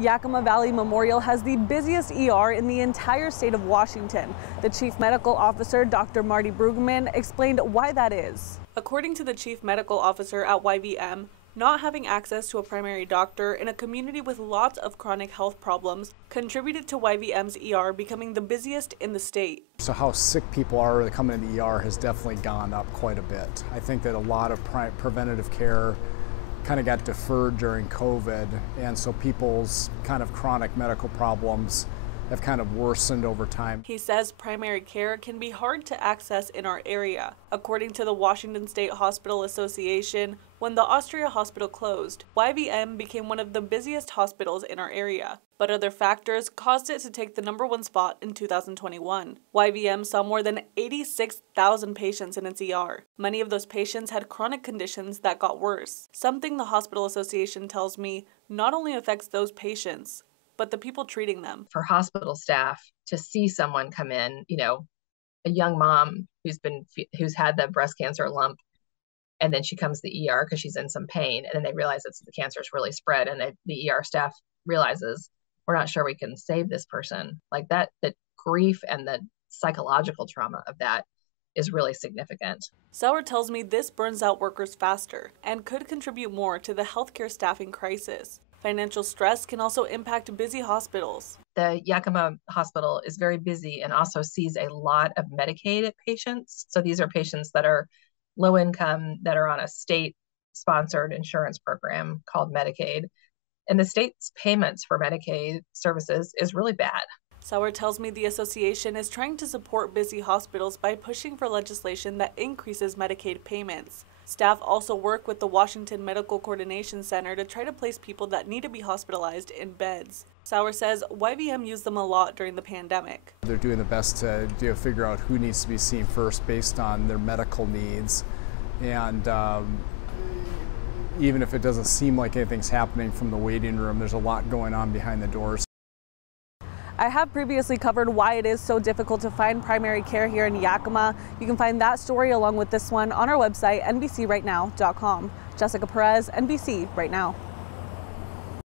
Yakima Valley Memorial has the busiest ER in the entire state of Washington. The Chief Medical Officer, Dr. Marty Brueggemann, explained why that is. According to the Chief Medical Officer at YVM, not having access to a primary doctor in a community with lots of chronic health problems contributed to YVM's ER becoming the busiest in the state. So how sick people are that come into the ER has definitely gone up quite a bit. I think that a lot of preventative care kind of got deferred during COVID, and so people's kind of chronic medical problems have kind of worsened over time. He says primary care can be hard to access in our area. According to the Washington State Hospital Association, when the Austria Hospital closed, YVM became one of the busiest hospitals in our area. But other factors caused it to take the #1 spot in 2021. YVM saw more than 86,000 patients in its ER. Many of those patients had chronic conditions that got worse. Something the Hospital Association tells me not only affects those patients, but the people treating them. For hospital staff to see someone come in, a young mom who's had the breast cancer lump, and then she comes to the ER because she's in some pain, and then they realize the cancer's really spread, and the ER staff realizes we're not sure we can save this person. Like that grief and the psychological trauma of that is really significant. Sauer tells me this burns out workers faster and could contribute more to the healthcare staffing crisis. Financial stress can also impact busy hospitals. The Yakima Hospital is very busy and also sees a lot of Medicaid patients. So these are patients that are low income, that are on a state-sponsored insurance program called Medicaid. And the state's payments for Medicaid services is really bad. Sauer tells me the association is trying to support busy hospitals by pushing for legislation that increases Medicaid payments. Staff also work with the Washington Medical Coordination Center to try to place people that need to be hospitalized in beds. Sauer says YVM used them a lot during the pandemic. They're doing the best to figure out who needs to be seen first based on their medical needs. And even if it doesn't seem like anything's happening from the waiting room, there's a lot going on behind the doors. I have previously covered why it is so difficult to find primary care here in Yakima. You can find that story along with this one on our website, NBCRightNow.com. Jessica Perez, NBC Right Now.